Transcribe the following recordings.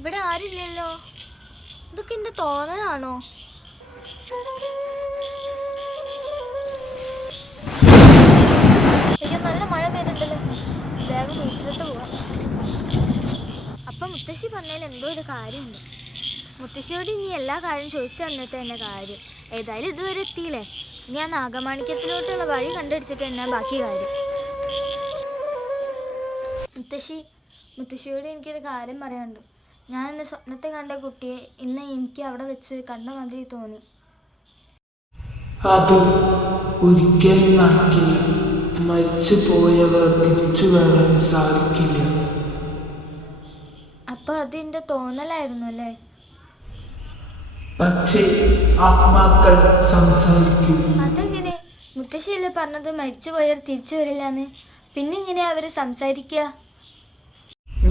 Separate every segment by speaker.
Speaker 1: ഇവിടെ ആരില്ലല്ലോ. ഇതൊക്കെ എന്റെ തോന്നലാണോ? അയ്യോ നല്ല മഴ പെയ്തിട്ടല്ലോ വേഗം വീട്ടിലോട്ട് പോവാം. അപ്പൊ മുത്തശ്ശി പറഞ്ഞതിൽ എന്തോ ഒരു കാര്യമുണ്ട്. മുത്തശ്ശിയോട് ഇനി എല്ലാ കാര്യം ചോദിച്ചു തന്നിട്ട് എന്നെ കാര്യം. ഏതായാലും ഇതുവരെ എത്തിയില്ലേ? ഇനി ആ നാഗമാണിക്യത്തിലോട്ടുള്ള വഴി കണ്ടുപിടിച്ചിട്ട് എന്നാ ബാക്കി കാര്യം. മുത്തശ്ശി മുത്തശ്ശിയോട് എനിക്കൊരു കാര്യം പറയാനുണ്ട്. ഞാൻ ഇന്ന് സ്വപ്നത്തെ കണ്ട കുട്ടിയെ ഇന്ന് എനിക്ക് അവിടെ വെച്ച് കണ്ട മാതിരി തോന്നി.
Speaker 2: അത് ഒരിക്കൽ നടക്കില്ല. മരിച്ചു പോയവർ തിരിച്ചു വരാൻ സാധിക്കില്ല.
Speaker 1: അപ്പൊ അത് എന്റെ തോന്നലായിരുന്നു അല്ലേ?
Speaker 2: പക്ഷേ ആത്മാക്കൾ സംസാരിക്കും.
Speaker 1: അതെങ്ങനെ? മുത്തശ്ശിയല്ലേ പറഞ്ഞത് മരിച്ചു പോയവർ തിരിച്ചു വരില്ലാന്ന്. പിന്നെ ഇങ്ങനെ അവർ സംസാരിക്കുക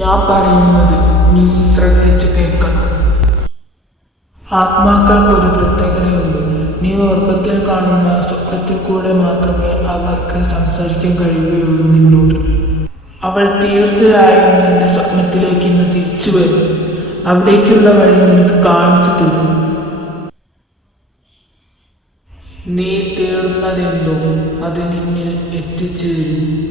Speaker 2: ഞാൻ പറയുന്നത് നീ ശ്രദ്ധിച്ചു കേൾക്കണം. ആത്മാക്കൾക്ക് ഒരു പ്രത്യേകതയുണ്ട്. നീ ഓർമ്മത്തിൽ കാണുന്ന സ്വപ്നത്തിൽ കൂടെ മാത്രമേ അവർക്ക് സംസാരിക്കാൻ കഴിയുകയുള്ളൂ നിന്നോട്. അവൾ തീർച്ചയായും നിന്റെ സ്വപ്നത്തിലേക്ക് ഇന്ന് തിരിച്ചു വരും. അവിടേക്കുള്ള വഴി നിനക്ക് കാണിച്ചു തരും. നീ തേടുന്നതെന്തോ അത് നിന്നിൽ എത്തിച്ചേരും.